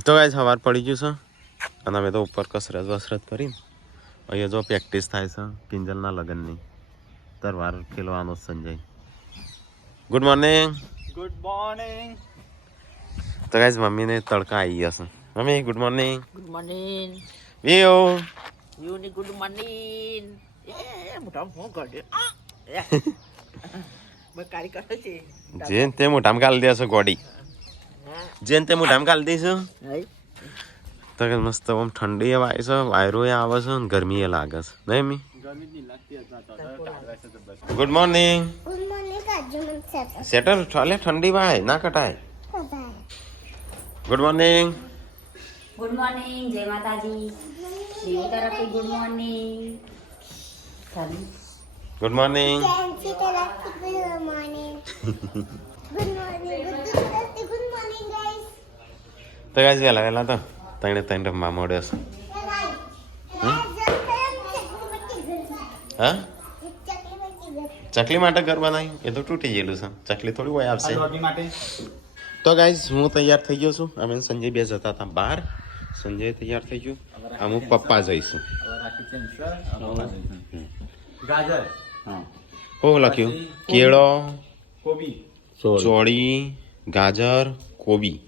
તો ગાઈસ સવાર પડી ગયું છે અને અમે તો ઉપર કસરત વસરત કરી અહીંયા જો પ્રેક્ટિસ થાય છે કિંજલના લગ્નની તરવાર ખેલવાનો Sanjay good morning good morning. તો ગાઈસ મમ્મીને તડકા આવી ગયા છે મમ્મી ગુડ મોર્નિંગ ગુડ મોર્નિંગ વીઓ યુની ગુડ મોર્નિંગ એ મોટા ફોન કરજો બકારી કરે છે જેન તે મોઢામાં ગાલી દેશે ગોડી જેન તે મોઢામાં ગાલી દઈશું તો કે મસ્ત આમ ઠંડી આવે છે વાયરો આવે છે અને ગરમી લાગે છે નહીં મી ગુડ મોર્નિંગ સેટર ચાલે ઠંડી ભાઈ ના કટાય ગુડ મોર્નિંગ ગુડ મોર્નિંગ જય માતાજી દેવી તરફથી ગુડ મોર્નિંગ ગુડ મોર્નિંગ તો ગાઈસ વેલા વેલા તો તણે તણે રમવા મળે છે હા ચકલી માટે ઘર બનાવી એ તો તૂટી ગયેલું છે ચકલી થોડી હોય આવશે તો ગાઈસ હું તૈયાર થઈ ગયો છું અમે સંજય બે જતા હતા બહાર સંજય તૈયાર થઈ ગયો અમુક પપ્પા જઈશું ગાજર હો લખ્યું કેળો કોબી ચોળી ગાજર કોબી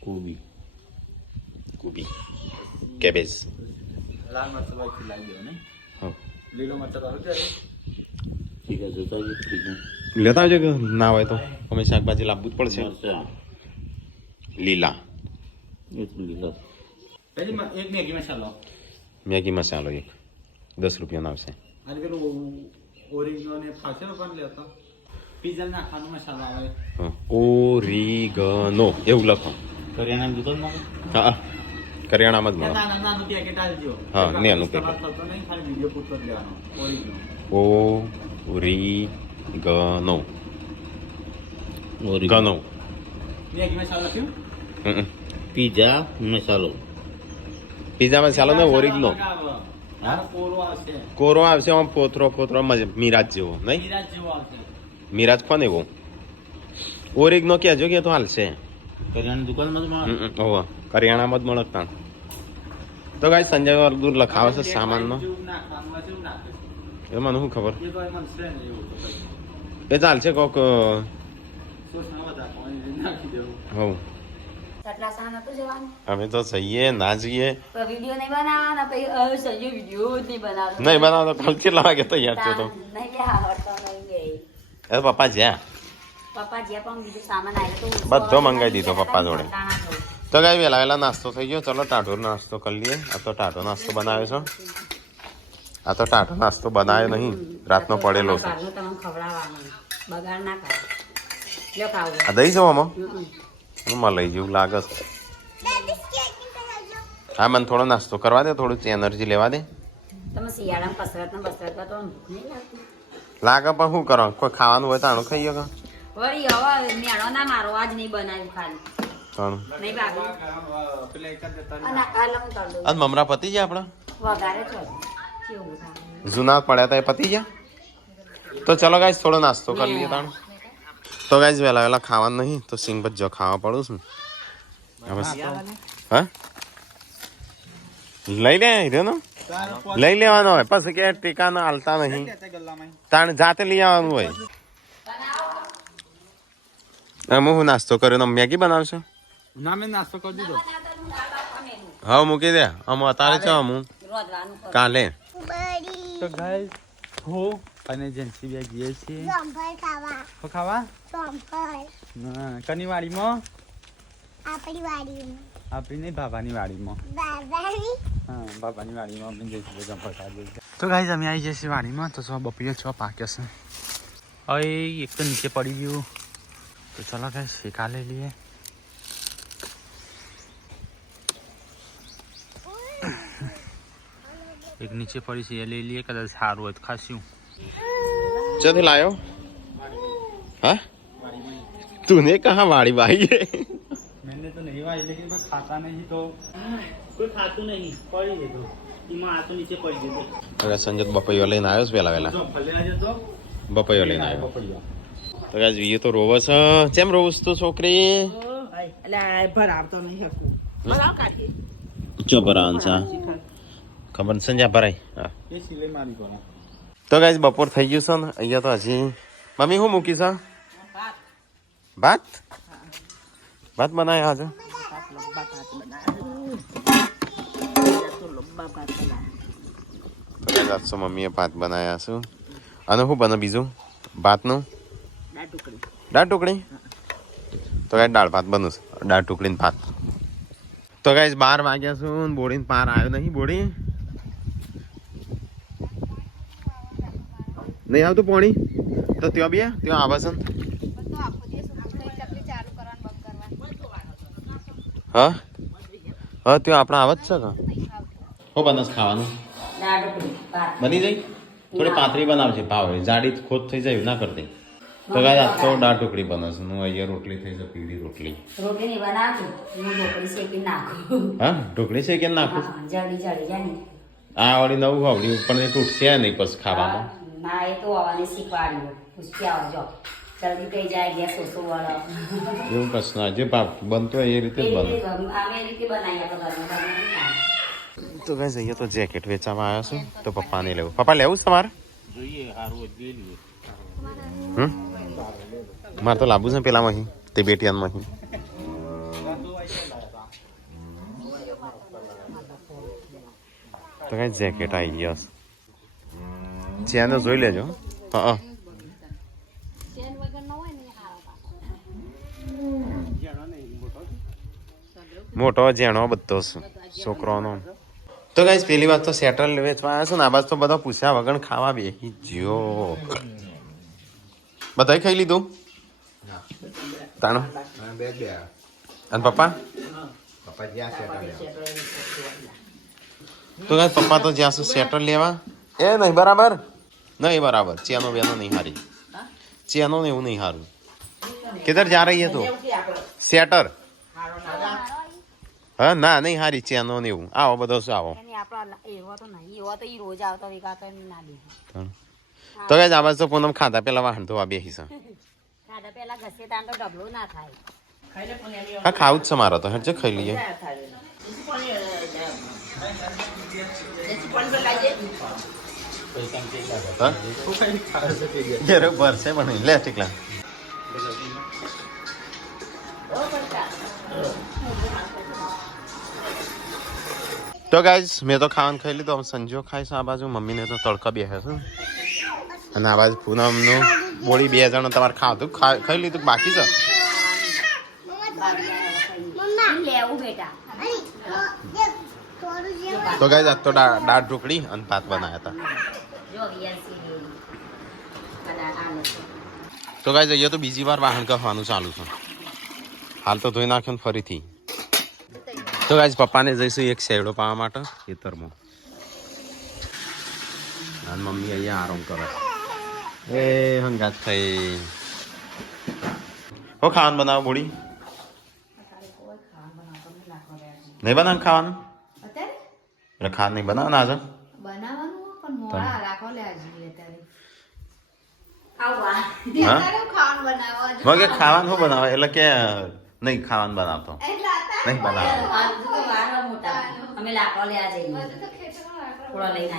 કોબી કોબી કેબેજ લાલ મરચાં ખીલાવી દો ને હો લીલો મરચાં તો ठीक है जोता जी ठीक है લેતા આવજો કે ના હોય તો અમે શાકભાજી લાવવું જ પડશે मरचा લીલા ये तो लीला પેલી એક મેગી મસાલો મેગી મસાલો એક 10 રૂપિયાનો આવશે અને પેલું ઓરિજિનલ ને ફાસેલો પણ લેતો પીઝા નાખવાનો મસાલો આવે ઓરિગનો એવું લખો करियाना दुकान में હા કરિયાણામાં જ મળે નાના નાનું પેકેટ આલજો હા, નાનું પેકેટ. થતો નહીં ખાલી વિડિયો પૂછતો જ લેવાનો ઓરિજિનલ ઓરિગનો और ગનો મેગી મસાલો લખ્યું पिज्जा मसालो પીઝા મસાલો ને ઓરિગનો હા કોરો આવશે કોરો આવશે આમ પોથરો પોથરો મિરાજ જેવો નહીં નીરાજ જેવો આવશે મિરાજ કોને એવો ઓરિગનો કહેજો કે તો હાલશે करियाना दुकान में तो ઓહો કરિયાણામાં જ મળતા તો ગાઈ સંજય અર્દુર લખાવે છે સામાનનો જેવું નાખવાનું જેવું નાખે એ મને શું ખબર એ તો એમાં છે ને એવું તો એ ચાલશે કોક સોસમાં બધા પાણી નાખી દેવું હવ સટલાસા નતું જવાનું અમે તો જઈએ ના જઈએ તો વિડીયો નહીં બનાવવાના પછી સંજય વિડીયો જ નહીં બનાવતો નહીં બનાવતો કાલ કેટલા વાગે તૈયાર થયો તો નહીં લે આવડતો નહીં ગઈ એ પપ્પા જ્યાં પપ્પા જે પણ બીજું સામાન આવ્યો તો બધો મંગાવી દીધો પપ્પા જોડે. તો ગાઈ વેલા વેલા નાસ્તો થઈ ગયો ચલો ટાઢો નાસ્તો કરી લઈએ આ તો ટાઢો નાસ્તો બનાવ્યો છે આ તો ટાઢો નાસ્તો બનાવ્યો નહીં રાતનો પડેલો છે તમને ખવડાવવાનું બગાડ ના કરો લ્યો ખાવું આ દઈ જાવ આમાં મલાઈ જેવું લાગે છે હા મને થોડો નાસ્તો કરવા દે થોડું એનર્જી લેવા દે તમે શિયાળામાં કસરત ને બસરત કરો તો ભૂખ નહીં લાગતી લાગે પણ શું કરો કોઈ ખાવાનું હોય તો આનું ખાઈએ કે વળી હવે મેળો ના મારો આજ નહીં બનાવ્યું ખાલી નહીં બાબુ પેલા એક જ દેતા અને આ લઉં કરી દઉં આજ મમરા પતી ગયા આપણા વઘારે છો કેવું થાય જૂના પડ્યા હતા એ પતી ગયા તો ચલો ગાઈસ થોડો નાસ્તો કરી લઈએ તાણ તો ગાઈસ વહેલા વહેલા ખાવાનું નહીં તો સિંગ ભજીયો ખાવા પડું છું હવે હા લઈ લે હીરો લઈ લેવાનો હોય પછી કે ટીકાનો હાલતા નહીં તાણ જાતે લઈ આવવાનું હોય અમે હું નાસ્તો કર્યો મેગી બનાવશો ના મેં નાસ્તો કરી દીધો હા મૂકી દે અમે અત્યારે છો હું રોધવાનું કરો કાલે તો ગાઈસ હું અને જેન્સી બે ગઈએ છીએ તો ખાવા હા કની વાડીમાં આપણી નહીં બાબાની વાડીમાં હા બાબાની વાડીમાં અમે જઈશું જંપર ખાવા તો ગાઈસ અમે આવી જઈશું વાડીમાં તો સો બપીઓ છો પાકે છે હવે એક તો નીચે પડી ગયું તો ચલો ગાઈસ શેકા લઈ લઈએ એક નીચે પડી છે એ લઈ લઈએ કદાચ સારું હોય તો ખાશું ક્યાંથી લાયો હા तूने कहा वाड़ी भाई मैंने तो नहीं वाई लेकिन मैं खाता नहीं तो कोई खाતું नहीं पड़ी है तो એમાં આ તો નીચે પડી ગયો હવે સંજત બપૈયો લઈને આવ્યો છે વેલા વેલા જો ભલે આજે તો બપૈયો લઈને આવ્યો પપૈયો તો ગાઈસ વિયો તો રોવે છે કેમ રોવસ તું છોકરી એટલે ભરાવતો નહીં શકું બનાવ કાઢી ચો ભરાવાનું છે ખબર સંજા ભરાય હા એ સિલાઈ મારી કરો તો ગાઈસ બપોર થઈ ગયું છે ને અહીંયા તો હજી મમ્મી શું મૂકી છે ભાત ભાત ભાત બનાવ્યા આજે લંબા ભાત બનાવ્યા તો લંબા ભાત બનાવ્યા તો મમ્મીએ ભાત બનાવ્યા છે અને શું બને બીજું ભાતનું દાળ ઢોકળી દાળ ટુકડી તો ગાઈસ દાળ ભાત બનવું છે દાળ ટુકડીને ભાત તો ગાઈસ 12 વાગ્યા છું બોડીને પાર આવ્યો નહીં બોડી નહીં આવતું પાણી તો ત્યાં બે ત્યાં આવે છે હા હા ત્યાં આપણે આવે જ છે કે શું બનસ ખાવાનું દાળ ઢોકળી ભાત બની જાય થોડી પાતળી બનાવજે ભાવે જાડી ખોટ થઈ જાય ના કરતી તો ગાય આજ તો દાળ ઢોકળી બને છે હું અહીંયા રોટલી થઈ છે પીળી રોટલી રોટલી નહીં બનાવતી હું ઢોકળી શેકી નાખું હા ઢોકળી છે કે નાખું હા જલ્દી જલ્દી જાય ને આ વાળી નવું વાવડી ઉપર ને તૂટશે નહીં પછી ખાવામાં ના એ તો આવવાને શીખવાડ્યું પૂછતી આવજો જલ્દી થઈ જાય ગેસ ઓછો વાળો એવું કશું ના જે બનતું હોય એ રીતે જ બને અમે એ રીતે બનાવીએ આપણે ઘરમાં તો ગાઈસ અહીંયા તો જેકેટ વેચાવા આવ્યા છું તો પપ્પાને લેવું પપ્પા લેવું છે તમારે જોઈએ સારું જ લઈ લઈએ મારે તો લાવવું છે પેલામાંથી તે બેટિયાનમાંથી તો કઈ જેકેટ આવી ગયા છે ચેનો જોઈ લેજો હા મોટો જેણો બધો છે છોકરાનો તો ગાઈસ પેલી વાત તો સેટલ વેચવા આવ્યા છે ને આ બાજુ તો બધા પૂછ્યા વગર ખાવા બેસી જ્યો બધા ખાઈ લીધું તાણો અને પપ્પા તો ગાઈસ પપ્પા તો જ્યાં સુધી સેટલ લેવા એ નહીં બરાબર નહીં બરાબર ચેનો બેનો નહીં હારી ચેનો ને એવું નહીં હારું કિધર જા રહી હે તો સેટર હા ના નહીં હારી ચેનો ને એવું આવો બધો શું આવો તો કઈ આવાજ તો પૂનમ ખાધા પેલા વાહન ધોવા બેસી છે હા ખાવું જ છે મારે તો હેડ ખાઈ લઈએ બરોબર છે પણ લે ટીકલા તો ગાઈઝ મેં તો ખાવાનું ખાઈ લીધું હવે સંજો ખાઈશ આ બાજુ મમ્મીને તો તડકા બેસે છે અને આ બાજુ પૂનમનું બોળી 2 જણ તમારે ખાતું ખાઈ લીધું બાકી છે તો ગાઈઝ આજ તો દાળ ઢોકળી અને ભાત બનાવ્યા હતા તો ગાઈઝ અહીંયા તો બીજી વાર વાહન કહેવાનું ચાલુ છે હાલ તો ધોઈ નાખ્યો ને ફરીથી તો ગાઈઝ પપ્પાને જઈશું એક શેરડો પાવા માટે ખેતરમાં અને મમ્મી અહીંયા આરામ કરે એ હંગાત થઈ હો ખાવાનું બનાવો બોડી નહીં બનાવ ખાવાનું એટલે ખાવાનું નહીં બનાવવાનું આજે મગે ખાવાનું શું બનાવે એટલે કે નહીં ખાવાનું બનાવતો નહીં બનાવતો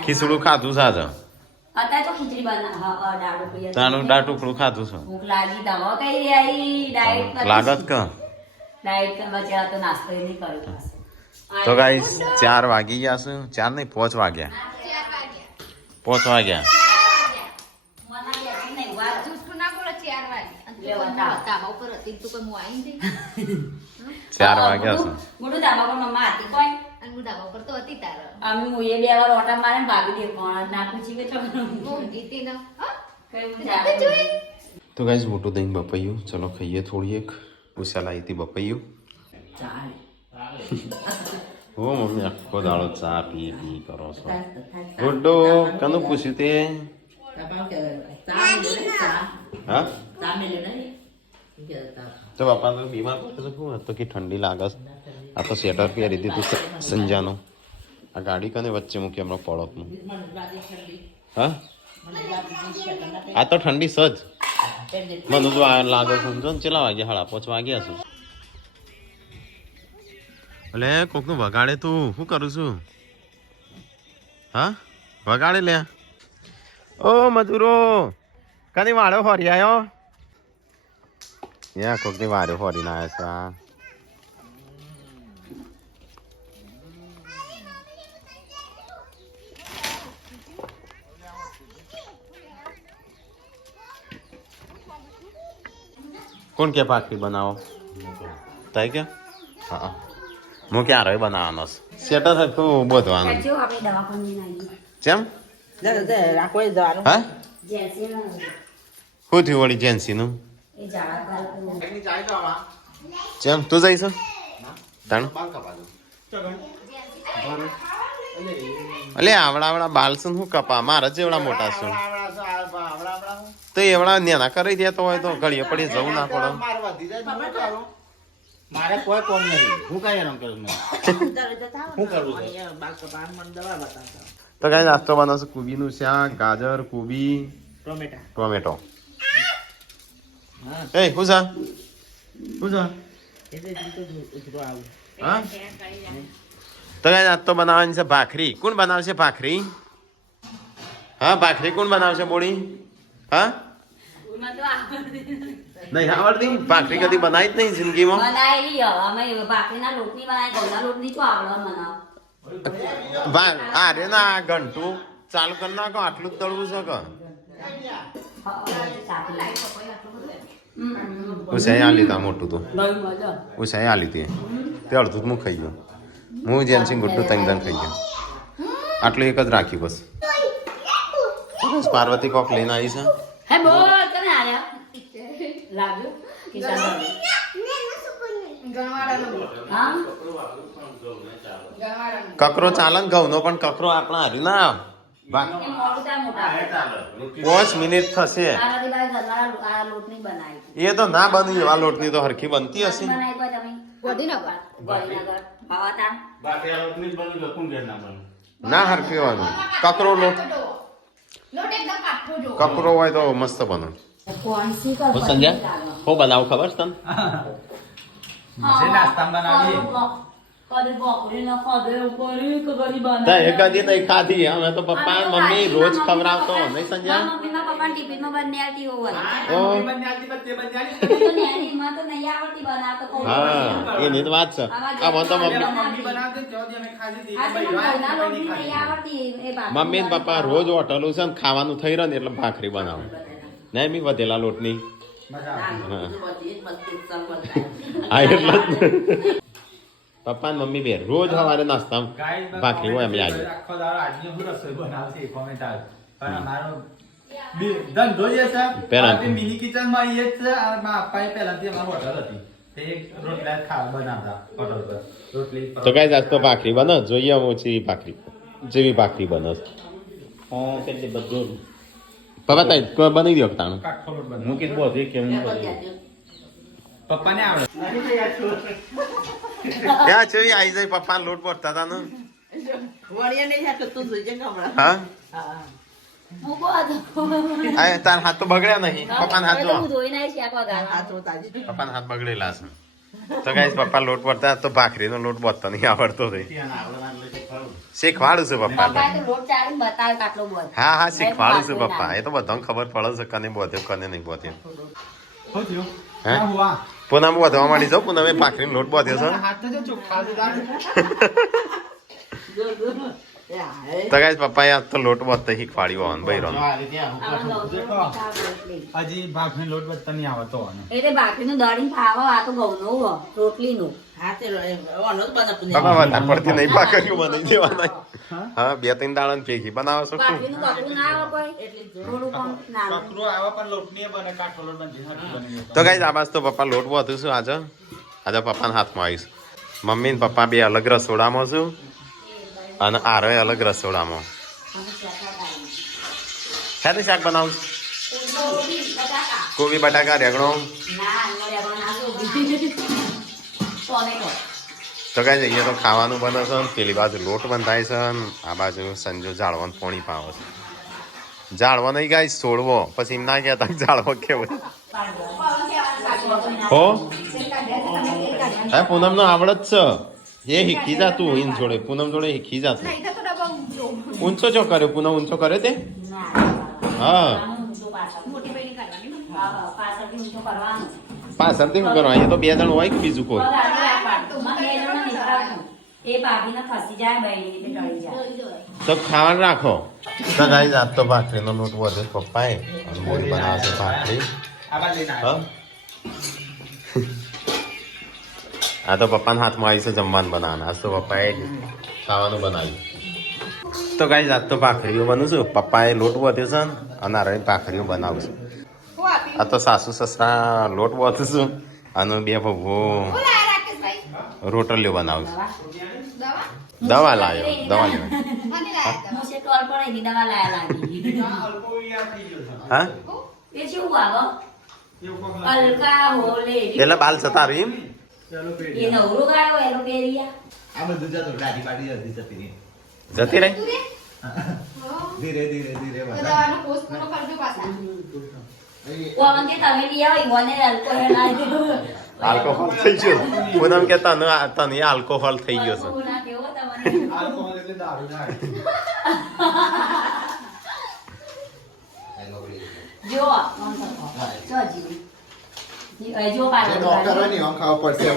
ખીચડું ખાધું છે આજે તાનું દાળ ટુકડું ખાધું છે લાગત કે તો ગાઈસ 4 વાગી ગયા છે 4 નહીં 5 વાગ્યા 5 વાગ્યા ચાર વાગ્યા છે મોટું ધાબા પર મમ્મા હતી કોઈ અને હું ધાબા પર તો હતી તાર અમે મુએ 2 વાર ઓટા મારે ભાગી દે પણ ના પૂછી કે છો જીતી ના તો ગાઈસ મોટું દહીં બપૈયું ચલો ખાઈએ થોડી એક ઉસા લાવી હતી બપૈયું ઓ મમ્મી આખો દાડો ચા પી પી કરો છો ગુડ્ડો કનું પૂછ્યું તે હા તો બાપા તો બીમાર પડે શું તો કે ઠંડી લાગે આ તો સ્વેટર પહેરી દીધું સંજાનો આ ગાડી કને વચ્ચે મૂકી હમણાં પડકનું હા આ તો ઠંડી સજ મને તો આ લાગે સમજો ને ચેલા વાગ્યા 5:30 વાગ્યા છે એટલે કોકનું વગાડે તું શું કરું છું હા વગાડે લે ઓ મજૂરો કની વાળો ફરી આવ્યો યા કોકની વાળો ફરીને આવ્યો છે આ કોણ કે ભાખરી બનાવો તાઈ કે હા હું ક્યાં રહ્યો બનાવવાનો સેટર હતું બોધવાનું જો આપણે દવાખાને નાખી ચેમ રાખો એ જવાનું હા જેસી શું થયું વળી જેન્સીનું એ જાડા ચેમ તું જઈશ તાણ અલે આવડા બાલ છે શું કપા મારા જેવડા મોટા છે તો એવડા નેના કરી દેતો હોય તો ઘડીએ પડી જવું ના પડે મારે કોઈ કોમ નથી હું કઈ રંગ કરું શું બાલ કપાળ મને દવા બતાવતા તો કઈ નાસ્તો બનાવશે કોબીનું શાક ગાજર કોબી ટોમેટા ટોમેટો એ શું છે એટલે ઉતરો આવું હા તો કઈ નાસ્તો બનાવવાની છે ભાખરી કોણ બનાવશે ભાખરી હા ભાખરી કોણ બનાવશે બોડી હા નહીં આવડતી ભાખરી કદી બનાવી જ નહીં જિંદગીમાં બનાવેલી અમે ભાખરીના લોટની બનાવી ઘઉંના લોટની શું આવડે બનાવ અરે ના ઘંટું ચાલુ કરી નાખો આટલું જ તળવું છે કે ઉસાઈ આ લીધા મોટું તો ઉસાઈ આ લીધી તે અડધું હું ખાઈ ગયો હું જેમ છે ગુડ્ડું તંગદાન ખાઈ ગયો આટલું એક જ રાખી બસ પાર્વતી કોક લઈને આવી છે હે બોલ કને આયા લાગ્યો કિસાન હા કકરો ચાલે ને ઘઉં નો પણ કકરો આપણા હાર્યું ના એ મોડું થાય મોટા 5 મિનિટ થશે આનાથી બાય ઘરવાળા આ લોટ નહીં બનાવી એ તો ના બની એવા લોટની તો હરખી બનતી હશે બનાવી કોઈ તમે ગોધીનગર ભાવાતા બાકી રોટલી બની ગયો કોણ ઘેર ના બને ના હરખી હોવાનું કકરો લોટ કકરો હોય તો મસ્ત બને કોણસી કર સંજ્યા હું બનાવું ખબર છે તને જે નાસ્તા બનાવીએ કદી બકરી ન ખાધે કરી કે કદી તા બનાવી એ કદી નહીં ખાધી અમે તો પપ્પા મમ્મી રોજ ખવડાવતો નહીં સંજ્યા મમ્મીના પપ્પા ટિફિનમાં બંને આવતી હોય ઓ તો નેનીમાં તો નહીં આવડતી બનાવતો કોઈ હા એની તો વાત છે આ મને તો મમ્મી મમ્મી ને પપ્પા રોજ હોટલું છે ને ખાવાનું થઈ રહ્યું ને એટલે ભાખરી બનાવે નહીં મી વધેલા લોટની હા એટલે જ ને. પપ્પા ને મમ્મી બે રોજ સવારે નાસ્તા ભાખરી હોય અમે આજે આખો દાડો આજની હું રસોઈ બનાવશે કોમેન્ટ આવે પણ અમારો ધંધો જે છે પહેલાથી. મિની કિચન માં એ જ છે આ મારા પપ્પાએ પહેલાથી અમારી હોટલ હતી તે રોટલા ખાવા બનાવતા હોટલ પર રોટલી તો કઈ જાત તો ભાખરી બને જોઈએ અમે ઓછી ભાખરી જેવી ભાખરી બને હા કેટલી બધું પપ્પા તઈ બની દો તાણું કાઠો રોટ બનાવ મૂકી બહુ કેમ નહીં બધું પપ્પાને આવડે ત્યાં છે આવી જાય પપ્પા લોટ પડતા હતા ને વળિયા નહીં થતું તું જોઈજે ને હમણાં હા હા આ તાર હાથ તો બગડ્યા નહીં પપ્પાના હાથ જો હાથો તાજી પપ્પાના હાથ બગડેલા છે તો ગાઈસ પપ્પા લોટ પડતા તો ભાખરીનો લોટ બધતો નહીં આવડતો થઈ શીખવાડું છું પપ્પા હા શીખવાડું છું પપ્પા એ તો બધાને ખબર પડે છે કને બોધ્યો કને નહીં બોધ્યો શું થયું હે? હા હુઆ પૂનમ વધવા માંડી જાઉં પૂનમે ભાખરીનો લોટ બોધ્યો છે હાથ તો જો ચોખ્ખા દીધા તો ગાઈસ પપ્પાએ આજ તો લોટ બોધતો શીખવાડ્યો હોવાનું બૈરો હજી ભાગને લોટ બધતા નહીં આવતો અને એટલે ભાખરીનું દળીને ખાવા આ તો ઘઉંનું હો, રોટલીનું હાથે ઓનો જ બનાવતું પપ્પા વધારે પડતી નહીં ભાખરીઓ બનાવી દેવાના હા 2-3 દાડા ભેગી બનાવો છો શું ભાખરીનું કકરું ના આવે કોઈ થોડું કમ ના આવે. કકરો આવ્યા પણ લોટ નહીં બને કાઠો લોટ બની હાથ બની તો ગાઈસ આ બાજુ તો પપ્પા લોટ બોધું છું આજે પપ્પાના હાથમાં આવીશ મમ્મી ને પપ્પા બે અલગ રસોડામાં છું અને આરો અલગ રસોડામાં શાનું શાક બનાવું છું? કોબી બટાકા રેગણો ના, એમાં રહેવાનું ના જોવું. ટોમેટો. તો કઈ જઈએ તો ખાવાનું બને છે ને પેલી બાજુ લોટ બંધાય છે ને આ બાજુ સંજો જાળવાનું પોણી પાવે છે જાળવો નહીં ગાય છોડવો પછી એમ ના કહેતા જાળવો કેવો હો હે પૂનમ નો આવડત છે એ હિખી જા તું ઈન જોડે પૂનમ જોડે હિખી જા તું ઊંચો ચો કર્યો પૂનમ ઊંચો કર્યો તે હા મોટી બહેની કરવાની પાછળથી ઊંચો કરવાનો પાછળથી શું કરવા અહીંયા તો 2 જણ હોય કે બીજું કોઈ એ ભાભીને ખસી જાય બહેની એટલે ટળી જાય તો ખાવાનું રાખો તો ગાઈસ આજ તો ભાખરીનો લોટ વધે પપ્પાએ અને મોરી બનાવે છે ભાખરી હા? આ તો પપ્પાના હાથમાં આવી છે જમવાનું બનાવવાનું આજ તો પપ્પાએ ખાવાનું બનાવ્યું તો ગાઈસ આજ તો ભાખરીઓ બનું છું પપ્પાએ લોટ વધ્યો છે અને આ ભાખરીઓ બનાવું છું આ તો સાસુ સસરા લોટ વધું છું અને 2 ભગવો રોટલીઓ બનાવું છું દવા લાવ્યો દવા લેવા મુસે ટોલ પડે ની દવા લાયા લાગી હા એ શું આવો અલકા હોલે એટલે બાલ સતા એમ એ નવરો ગાયો એનો પેરિયા આ બધું જતો દાઢી પાડી જતી જતી રહી. જતી રહી ધીરે ધીરે ધીરે ઓમન કે તમે લઈ આવો ઈવોને અલ્કોહોલ આવી ગયો આલ્કોહોલ થઈ ગયો પૂનમ કે તને આલ્કોહોલ થઈ ગયો છે ના કેવો તમને આલ્કોહોલ એટલે દારૂ ના જો મન તો જો જી જો પાડો ડોક્ટર ની આમ ખાવા પડશે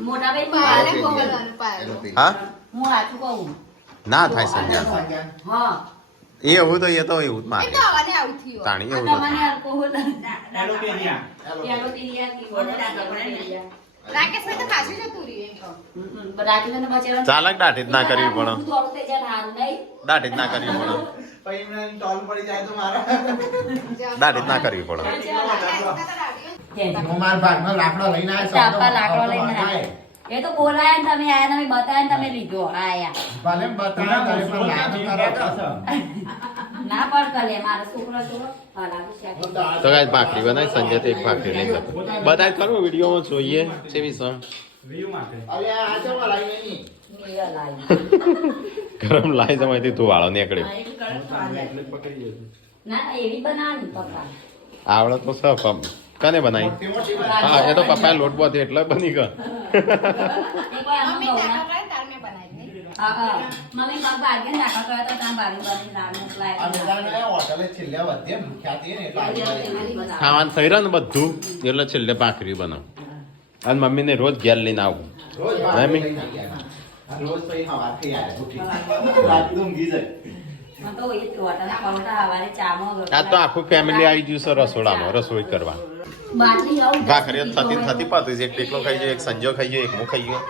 મોટા ભાઈ હા હું સાચું કહું ના થાય સંજ્ઞા હા એ એવું તો એવું જ મારે તાણી એવું તો તમને અલ્કોહોલ એલોપેથિયા. પેલો પીરિયા કી બોલે રાકેશભાઈ તો ખાસી જતું રહ્યું રાકેશને બચારા ચાલક દાઢી જ ના કરવી પડે થોડું તે જણ હારું નહીં દાઢી જ ના કરવી પડે પછી મને ટોલ પડી જાય તો મારા દાઢી જ ના કરવી પડે હું મારા ભાગમાં લાકડો લઈને આવ્યો છું. ચાપા લાકડો લઈને આવ્યા. એ તો બોલાયા ને તમે આયા ને બતાયા ને તમે લીધો આયા ભલે બતાવ્યો તારે પણ લાગ કરો. ના પણ કલે મારો છોકરો છોકરો હલાવી છે તો ગાઈસ ભાખરી બનાવી સંજય તો એક ભાખરી લઈ જતો બધા કરો વિડીયોમાં જોઈએ કેવી છે અરે આ ચો લાઈ નહીં. મેં લાવી ગરમ લાઈ જમાઈથી ધોવાળો નીકળે ના એવી બનાવવાની પપ્પા આવડે તો સફ કને બનાવી મોટી મોટી વાત. હા એ તો પપ્પાએ લોટ બોધ્યો એટલે બની ગયો એ કોઈ આમ મમ્મી બહુ ચાકા કરે તાર મેં બનાવી નહીં હા હા મમ્મી પગ ભાગે ને નાખા કર્યા તો ત્યાં બારી બારી રાડ આ મોકલાય બધાને હોટલે છેલ્લે વધે ને ખ્યાતિ ને એટલે આવી જાય. ખાવાનું થઈ રહ્યું ને બધું એટલે છેલ્લે ભાખરી બનાવ અને મમ્મીને રોજ ઘેર લઈને આવું રોજ હા, બહાર મી? લઈને ગયા. રોજ પછી હવારથી આવે ઉઠી. રાત ઊંઘી જાય. મને તો એ હોટલના પરોઠા હવારે ચામાં આ તો આખું ફેમિલી આવી ગયું છે રસોડામાં રસોઈ કરવા બાટલી લાવું ભાખરી થતી ને થતી પાતું એક ટેકલો ખાઈ ગયો એક સંજો ખાઈ ગયો એક હું ખાઈ ગયો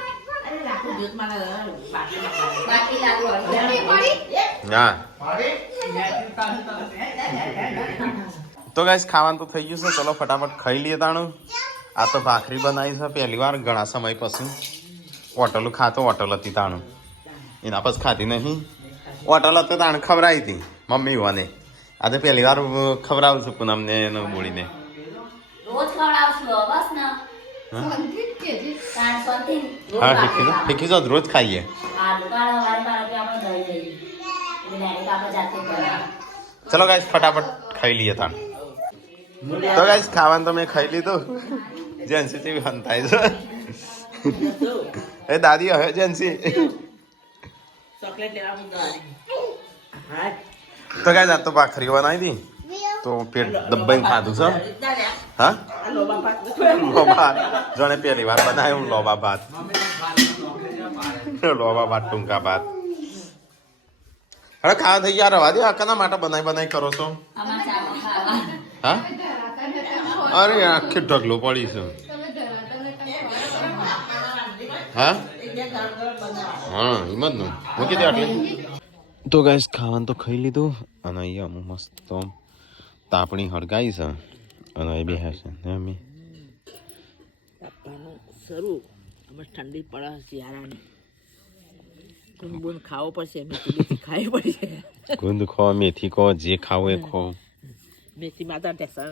બાટલી લાવું હા અરે, તો ગાઈસ ખાવાનું તો થઈ ગયું છે ચલો ફટાફટ ખાઈ લઈએ તાણું આ તો ભાખરી બનાવી છે પહેલી વાર ઘણા સમય પછી હોટલ ખાતો હોટલ હતી તાણું એના પછી ખાધી નહીં હોટલ હતી તાણ ખવડાવી હતી મમ્મી વાને આજે પહેલી વાર ખવડાવું છું પૂનમને એને બોલીને રોજ ખવડાવશું બસ ને શાંતિ જ કેજે. તાણ શાંતિ હા ફીકી જો રોજ ખાઈએ આલુ કાળા હવારે બાળકે આપણે દહીં લઈએ એટલે direct આપણે જાતે કરવા ચલો ગાઈસ ફટાફટ ખાઈ લઈએ તાણ તો ગાઈસ ખાવાનું તો મેં ખાઈ લીધું જેન્સી જેવી હંતાય છે એ દાદી હવે જેન્સી ચોકલેટ લેવા મૂકવાની હા તો ગાઈસ આ તો ભાખરી બનાવી દી તો પેટ દબાઈને ખાધું છે હા આ લોબા પાક લોબા જોણે પહેલી વાર બનાવ્યું લોબા ભાત લોબા ભાત ટૂંકા ભાત હવે ખાવા થઈ ગયા રવા દે કના માટે બનાવી કરો છો આમાં ચામાં ખાવા હા ધરાતા નતા અરે આખી ઢગલો પડી છે તમે ધરાતા નતા હા હા એમ જ ને મૂકી દે આટલે તો ગાઈસ ખાવાનું તો ખાઈ લીધું અને અહીંયા અમુક મસ્ત તાપણી હળગાઈ છે અને એ બે છે ને અમે તાપવાનું શરૂ અમે ઠંડી પડે શિયાળાની ગુનગુન ખાવો પડશે મેથી ખાવી પડશે ગુંદ ખો મેથી ખો જે ખાવો એ ખો મેથી માતા ટેક્સર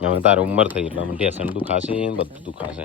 હવે તારી ઉંમર થઈ એટલે ટેશન દુખાશે ને બધું દુખાશે